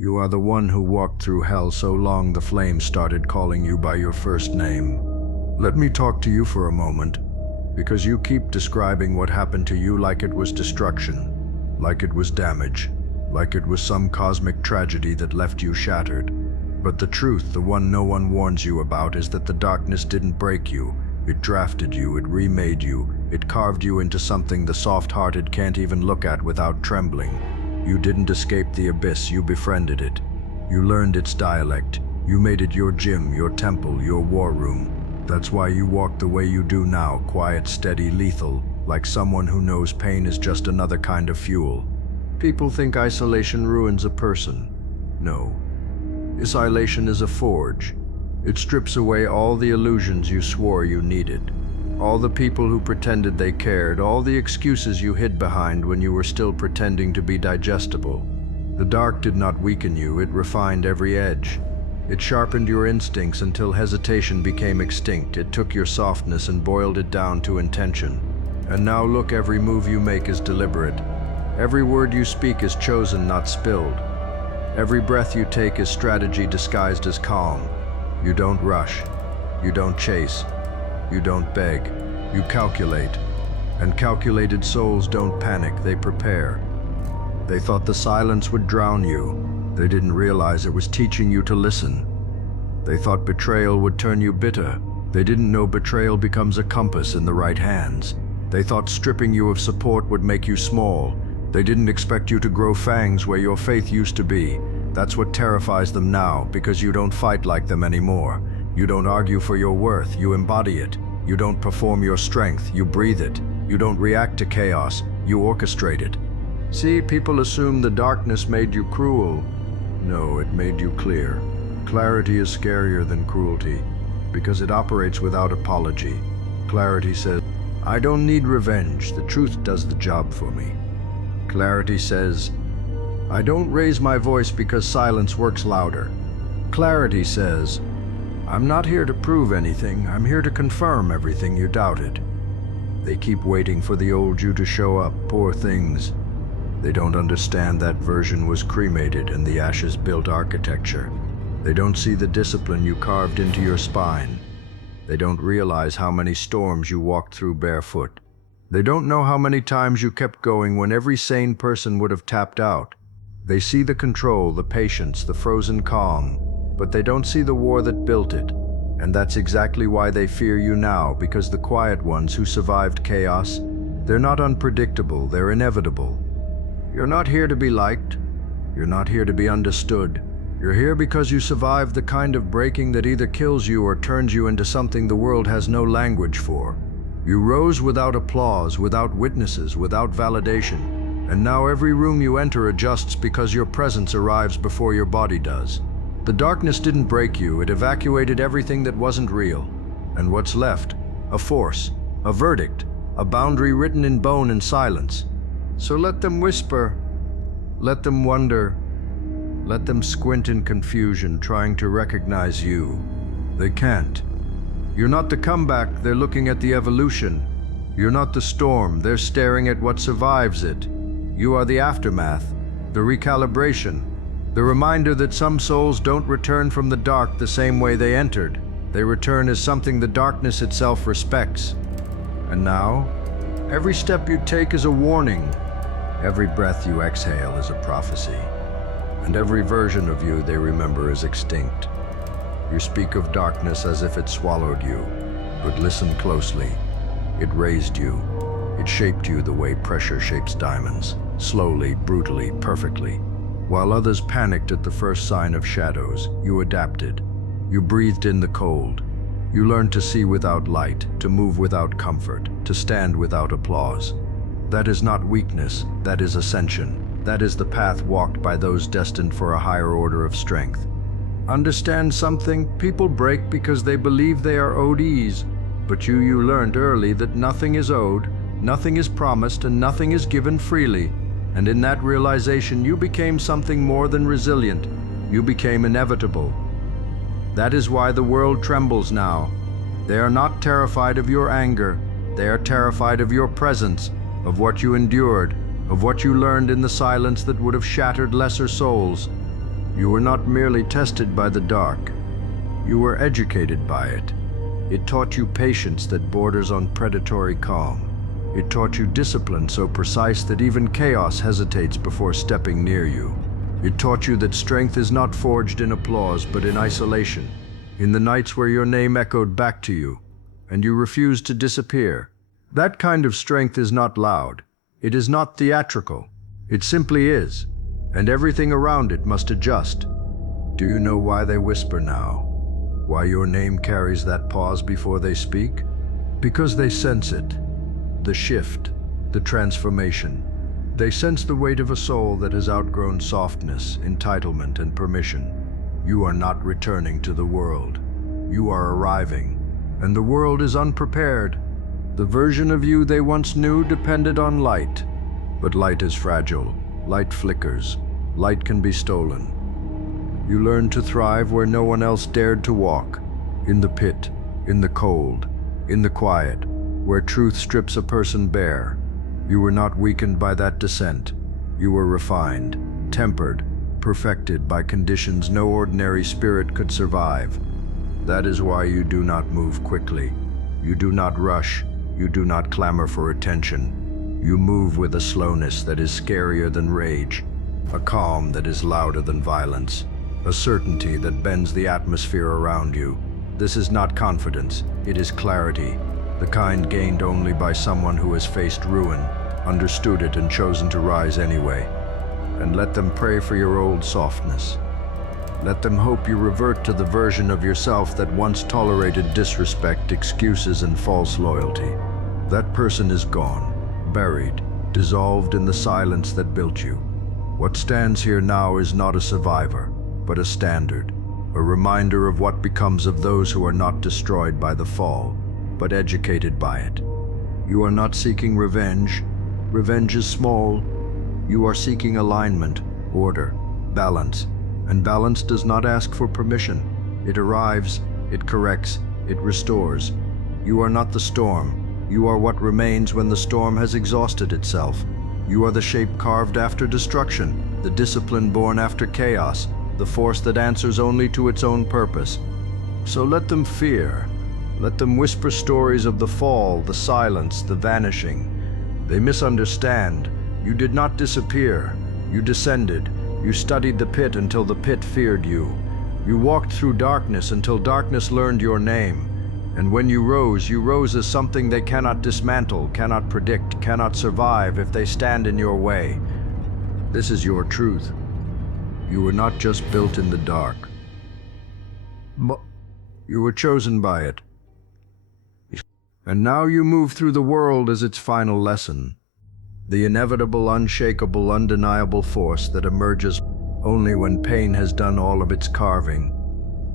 You are the one who walked through hell so long the flames started calling you by your first name. Let me talk to you for a moment, because you keep describing what happened to you like it was destruction, like it was damage, like it was some cosmic tragedy that left you shattered. But the truth, the one no one warns you about, is that the darkness didn't break you. It drafted you, it remade you, it carved you into something the soft-hearted can't even look at without trembling. You didn't escape the abyss, you befriended it. You learned its dialect. You made it your gym, your temple, your war room. That's why you walk the way you do now, quiet, steady, lethal, like someone who knows pain is just another kind of fuel. People think isolation ruins a person. No. Isolation is a forge. It strips away all the illusions you swore you needed. All the people who pretended they cared, all the excuses you hid behind when you were still pretending to be digestible. The dark did not weaken you, it refined every edge. It sharpened your instincts until hesitation became extinct. It took your softness and boiled it down to intention. And now look, every move you make is deliberate. Every word you speak is chosen, not spilled. Every breath you take is strategy disguised as calm. You don't rush. You don't chase. You don't beg. You calculate. And calculated souls don't panic, they prepare. They thought the silence would drown you. They didn't realize it was teaching you to listen. They thought betrayal would turn you bitter. They didn't know betrayal becomes a compass in the right hands. They thought stripping you of support would make you small. They didn't expect you to grow fangs where your faith used to be. That's what terrifies them now, because you don't fight like them anymore. You don't argue for your worth, you embody it. You don't perform your strength, you breathe it. You don't react to chaos, you orchestrate it. See, people assume the darkness made you cruel. No, it made you clear. Clarity is scarier than cruelty, because it operates without apology. Clarity says, I don't need revenge, the truth does the job for me. Clarity says, I don't raise my voice because silence works louder. Clarity says, I'm not here to prove anything, I'm here to confirm everything you doubted. They keep waiting for the old you to show up, poor things. They don't understand that version was cremated and the ashes built architecture. They don't see the discipline you carved into your spine. They don't realize how many storms you walked through barefoot. They don't know how many times you kept going when every sane person would have tapped out. They see the control, the patience, the frozen calm, but they don't see the war that built it. And that's exactly why they fear you now, because the quiet ones who survived chaos, they're not unpredictable, they're inevitable. You're not here to be liked. You're not here to be understood. You're here because you survived the kind of breaking that either kills you or turns you into something the world has no language for. You rose without applause, without witnesses, without validation. And now every room you enter adjusts because your presence arrives before your body does. The darkness didn't break you, it evacuated everything that wasn't real. And what's left? A force, a verdict, a boundary written in bone and silence. So let them whisper, let them wonder, let them squint in confusion, trying to recognize you. They can't. You're not the comeback, they're looking at the evolution. You're not the storm, they're staring at what survives it. You are the aftermath, the recalibration, the reminder that some souls don't return from the dark the same way they entered. They return as something the darkness itself respects. And now, every step you take is a warning. Every breath you exhale is a prophecy. And every version of you they remember is extinct. You speak of darkness as if it swallowed you, but listen closely. It raised you. It shaped you the way pressure shapes diamonds, slowly, brutally, perfectly. While others panicked at the first sign of shadows, you adapted. You breathed in the cold. You learned to see without light, to move without comfort, to stand without applause. That is not weakness, that is ascension. That is the path walked by those destined for a higher order of strength. Understand something? People break because they believe they are owed ease. But you learned early that nothing is owed, nothing is promised, and nothing is given freely. And in that realization, you became something more than resilient. You became inevitable. That is why the world trembles now. They are not terrified of your anger. They are terrified of your presence, of what you endured, of what you learned in the silence that would have shattered lesser souls. You were not merely tested by the dark. You were educated by it. It taught you patience that borders on predatory calm. It taught you discipline so precise that even chaos hesitates before stepping near you. It taught you that strength is not forged in applause but in isolation, in the nights where your name echoed back to you, and you refused to disappear. That kind of strength is not loud. It is not theatrical. It simply is, and everything around it must adjust. Do you know why they whisper now? Why your name carries that pause before they speak? Because they sense it. The shift, the transformation. They sense the weight of a soul that has outgrown softness, entitlement, and permission. You are not returning to the world. You are arriving, and the world is unprepared. The version of you they once knew depended on light. But light is fragile. Light flickers. Light can be stolen. You learned to thrive where no one else dared to walk. In the pit, in the cold, in the quiet, where truth strips a person bare. You were not weakened by that descent. You were refined, tempered, perfected by conditions no ordinary spirit could survive. That is why you do not move quickly. You do not rush. You do not clamor for attention. You move with a slowness that is scarier than rage, a calm that is louder than violence, a certainty that bends the atmosphere around you. This is not confidence, it is clarity, the kind gained only by someone who has faced ruin, understood it, and chosen to rise anyway. And let them pray for your old softness. Let them hope you revert to the version of yourself that once tolerated disrespect, excuses, and false loyalty. That person is gone, buried, dissolved in the silence that built you. What stands here now is not a survivor, but a standard, a reminder of what becomes of those who are not destroyed by the fall, but educated by it. You are not seeking revenge. Revenge is small. You are seeking alignment, order, balance. And balance does not ask for permission. It arrives, it corrects, it restores. You are not the storm. You are what remains when the storm has exhausted itself. You are the shape carved after destruction, the discipline born after chaos, the force that answers only to its own purpose. So let them fear. Let them whisper stories of the fall, the silence, the vanishing. They misunderstand. You did not disappear. You descended. You studied the pit until the pit feared you. You walked through darkness until darkness learned your name. And when you rose as something they cannot dismantle, cannot predict, cannot survive if they stand in your way. This is your truth. You were not just built in the dark. You were chosen by it. And now you move through the world as its final lesson. The inevitable, unshakable, undeniable force that emerges only when pain has done all of its carving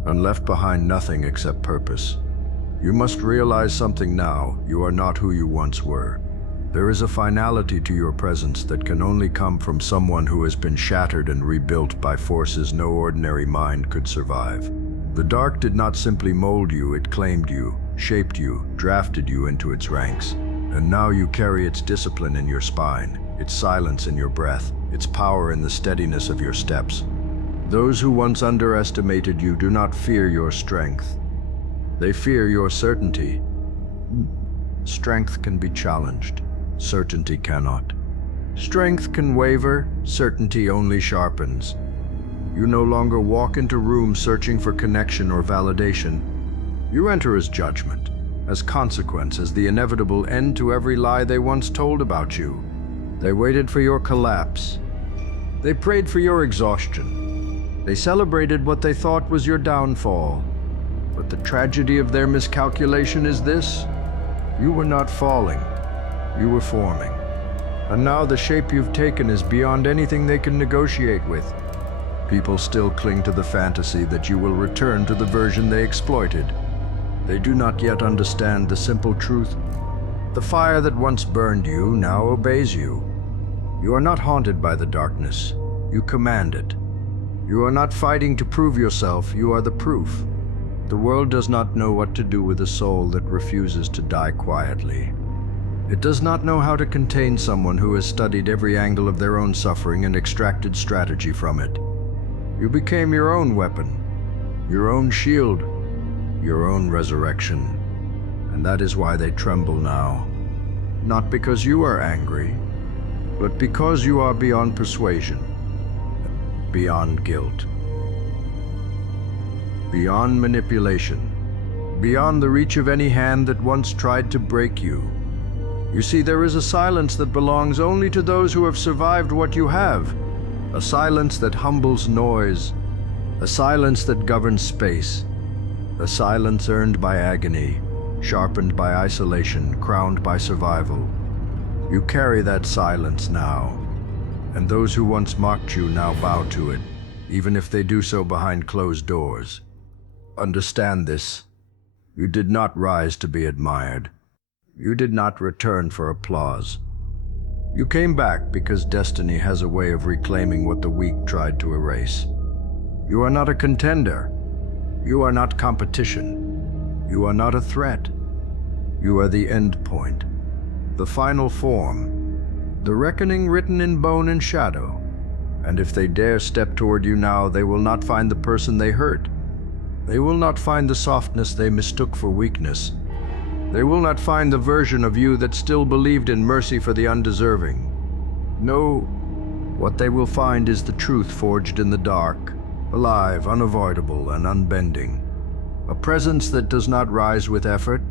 and left behind nothing except purpose. You must realize something now. You are not who you once were. There is a finality to your presence that can only come from someone who has been shattered and rebuilt by forces no ordinary mind could survive. The dark did not simply mold you, it claimed you, shaped you, drafted you into its ranks. And now you carry its discipline in your spine, its silence in your breath, its power in the steadiness of your steps. Those who once underestimated you do not fear your strength. They fear your certainty. Strength can be challenged. Certainty cannot. Strength can waver, certainty only sharpens. You no longer walk into rooms searching for connection or validation. You enter as judgment, as consequence, as the inevitable end to every lie they once told about you. They waited for your collapse. They prayed for your exhaustion. They celebrated what they thought was your downfall. But the tragedy of their miscalculation is this: you were not falling. You were forming. And now the shape you've taken is beyond anything they can negotiate with. People still cling to the fantasy that you will return to the version they exploited. They do not yet understand the simple truth. The fire that once burned you now obeys you. You are not haunted by the darkness. You command it. You are not fighting to prove yourself. You are the proof. The world does not know what to do with a soul that refuses to die quietly. It does not know how to contain someone who has studied every angle of their own suffering and extracted strategy from it. You became your own weapon, your own shield, your own resurrection. And that is why they tremble now. Not because you are angry, but because you are beyond persuasion, beyond guilt, beyond manipulation, beyond the reach of any hand that once tried to break you. You see, there is a silence that belongs only to those who have survived what you have. A silence that humbles noise, a silence that governs space, a silence earned by agony, sharpened by isolation, crowned by survival. You carry that silence now, and those who once mocked you now bow to it, even if they do so behind closed doors. Understand this. You did not rise to be admired. You did not return for applause. You came back because destiny has a way of reclaiming what the weak tried to erase. You are not a contender. You are not competition. You are not a threat. You are the end point, the final form, the reckoning written in bone and shadow. And if they dare step toward you now, they will not find the person they hurt. They will not find the softness they mistook for weakness. They will not find the version of you that still believed in mercy for the undeserving. No, what they will find is the truth forged in the dark, alive, unavoidable, and unbending. A presence that does not rise with effort,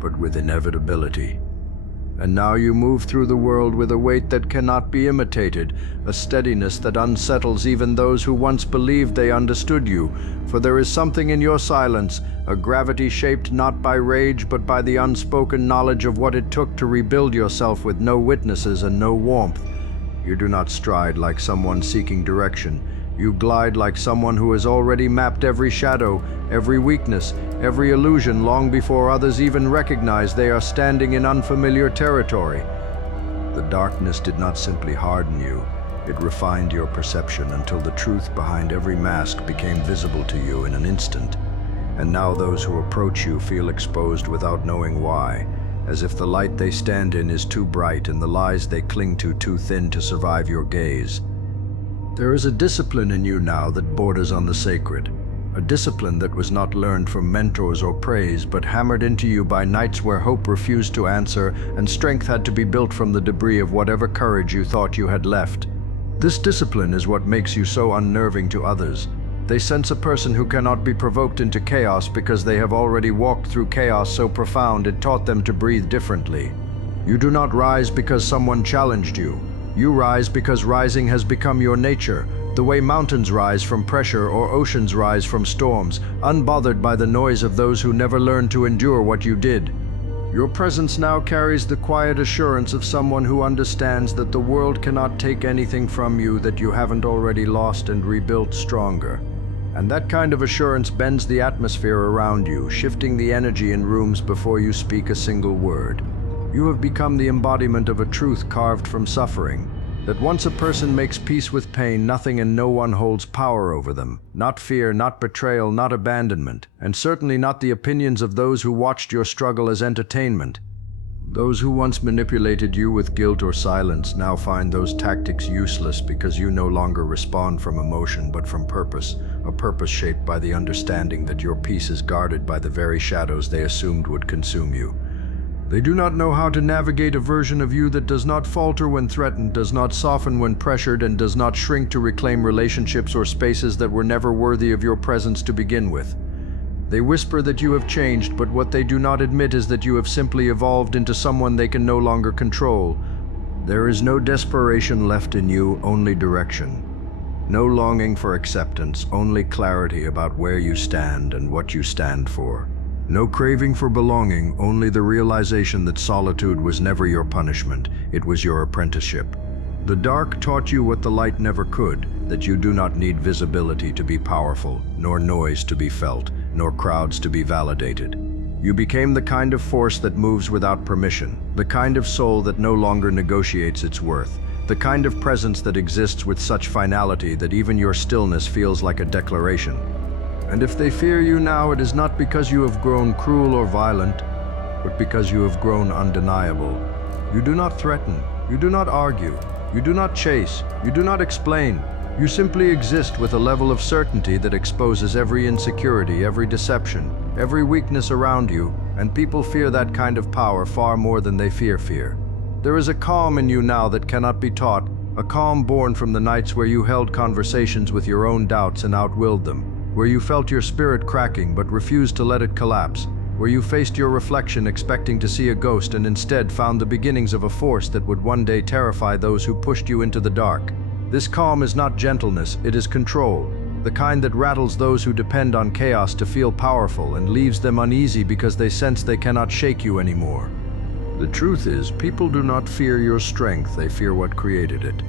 but with inevitability. And now you move through the world with a weight that cannot be imitated, a steadiness that unsettles even those who once believed they understood you. For there is something in your silence, a gravity shaped not by rage but by the unspoken knowledge of what it took to rebuild yourself with no witnesses and no warmth. You do not stride like someone seeking direction. You glide like someone who has already mapped every shadow, every weakness, every illusion long before others even recognize they are standing in unfamiliar territory. The darkness did not simply harden you, it refined your perception until the truth behind every mask became visible to you in an instant. And now those who approach you feel exposed without knowing why, as if the light they stand in is too bright and the lies they cling to too thin to survive your gaze. There is a discipline in you now that borders on the sacred, a discipline that was not learned from mentors or praise, but hammered into you by nights where hope refused to answer and strength had to be built from the debris of whatever courage you thought you had left. This discipline is what makes you so unnerving to others. They sense a person who cannot be provoked into chaos because they have already walked through chaos so profound it taught them to breathe differently. You do not rise because someone challenged you. You rise because rising has become your nature, the way mountains rise from pressure or oceans rise from storms, unbothered by the noise of those who never learned to endure what you did. Your presence now carries the quiet assurance of someone who understands that the world cannot take anything from you that you haven't already lost and rebuilt stronger. And that kind of assurance bends the atmosphere around you, shifting the energy in rooms before you speak a single word. You have become the embodiment of a truth carved from suffering, that once a person makes peace with pain, nothing and no one holds power over them. Not fear, not betrayal, not abandonment, and certainly not the opinions of those who watched your struggle as entertainment. Those who once manipulated you with guilt or silence now find those tactics useless because you no longer respond from emotion but from purpose, a purpose shaped by the understanding that your peace is guarded by the very shadows they assumed would consume you. They do not know how to navigate a version of you that does not falter when threatened, does not soften when pressured, and does not shrink to reclaim relationships or spaces that were never worthy of your presence to begin with. They whisper that you have changed, but what they do not admit is that you have simply evolved into someone they can no longer control. There is no desperation left in you, only direction. No longing for acceptance, only clarity about where you stand and what you stand for. No craving for belonging, only the realization that solitude was never your punishment, it was your apprenticeship. The dark taught you what the light never could, that you do not need visibility to be powerful, nor noise to be felt, nor crowds to be validated. You became the kind of force that moves without permission, the kind of soul that no longer negotiates its worth, the kind of presence that exists with such finality that even your stillness feels like a declaration. And if they fear you now, it is not because you have grown cruel or violent, but because you have grown undeniable. You do not threaten, you do not argue, you do not chase, you do not explain. You simply exist with a level of certainty that exposes every insecurity, every deception, every weakness around you, and people fear that kind of power far more than they fear fear. There is a calm in you now that cannot be taught, a calm born from the nights where you held conversations with your own doubts and outwilled them, where you felt your spirit cracking but refused to let it collapse, where you faced your reflection expecting to see a ghost and instead found the beginnings of a force that would one day terrify those who pushed you into the dark. This calm is not gentleness, it is control, the kind that rattles those who depend on chaos to feel powerful and leaves them uneasy because they sense they cannot shake you anymore. The truth is, people do not fear your strength, they fear what created it.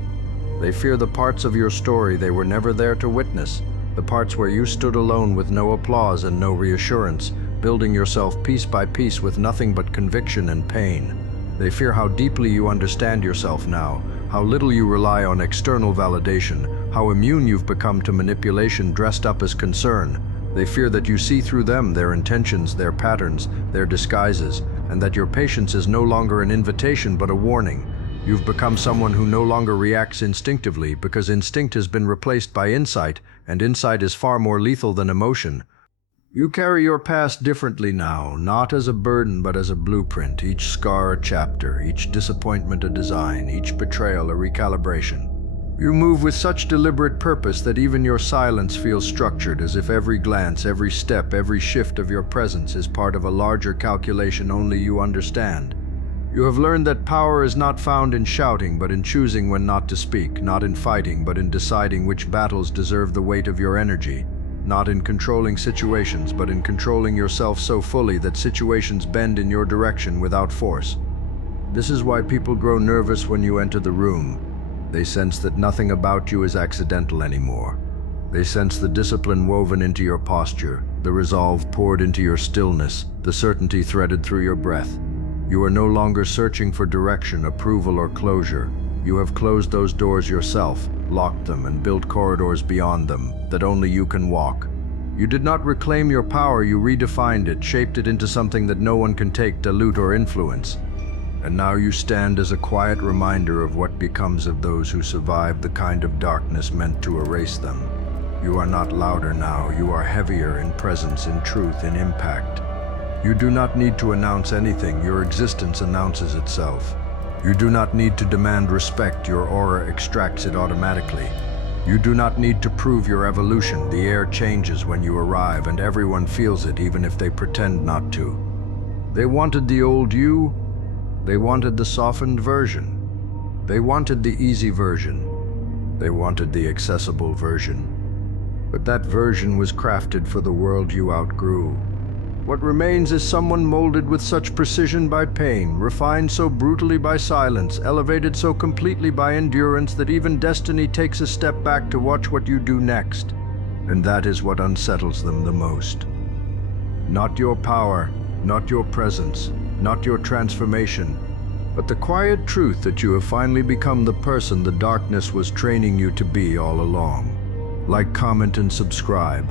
They fear the parts of your story they were never there to witness, the parts where you stood alone with no applause and no reassurance, building yourself piece by piece with nothing but conviction and pain. They fear how deeply you understand yourself now, how little you rely on external validation, how immune you've become to manipulation dressed up as concern. They fear that you see through them, their intentions, their patterns, their disguises, and that your patience is no longer an invitation but a warning. You've become someone who no longer reacts instinctively because instinct has been replaced by insight, and insight is far more lethal than emotion. You carry your past differently now, not as a burden but as a blueprint, each scar a chapter, each disappointment a design, each betrayal a recalibration. You move with such deliberate purpose that even your silence feels structured, as if every glance, every step, every shift of your presence is part of a larger calculation only you understand. You have learned that power is not found in shouting but in choosing when not to speak, not in fighting but in deciding which battles deserve the weight of your energy. Not in controlling situations, but in controlling yourself so fully that situations bend in your direction without force. This is why people grow nervous when you enter the room. They sense that nothing about you is accidental anymore. They sense the discipline woven into your posture, the resolve poured into your stillness, the certainty threaded through your breath. You are no longer searching for direction, approval, or closure. You have closed those doors yourself, locked them, and built corridors beyond them that only you can walk. You did not reclaim your power, you redefined it, shaped it into something that no one can take, dilute, or influence. And now you stand as a quiet reminder of what becomes of those who survive the kind of darkness meant to erase them. You are not louder now, you are heavier in presence, in truth, in impact. You do not need to announce anything, your existence announces itself. You do not need to demand respect, your aura extracts it automatically. You do not need to prove your evolution, the air changes when you arrive and everyone feels it even if they pretend not to. They wanted the old you, they wanted the softened version. They wanted the easy version. They wanted the accessible version. But that version was crafted for the world you outgrew. What remains is someone molded with such precision by pain, refined so brutally by silence, elevated so completely by endurance that even destiny takes a step back to watch what you do next. And that is what unsettles them the most. Not your power, not your presence, not your transformation, but the quiet truth that you have finally become the person the darkness was training you to be all along. Like, comment, and subscribe.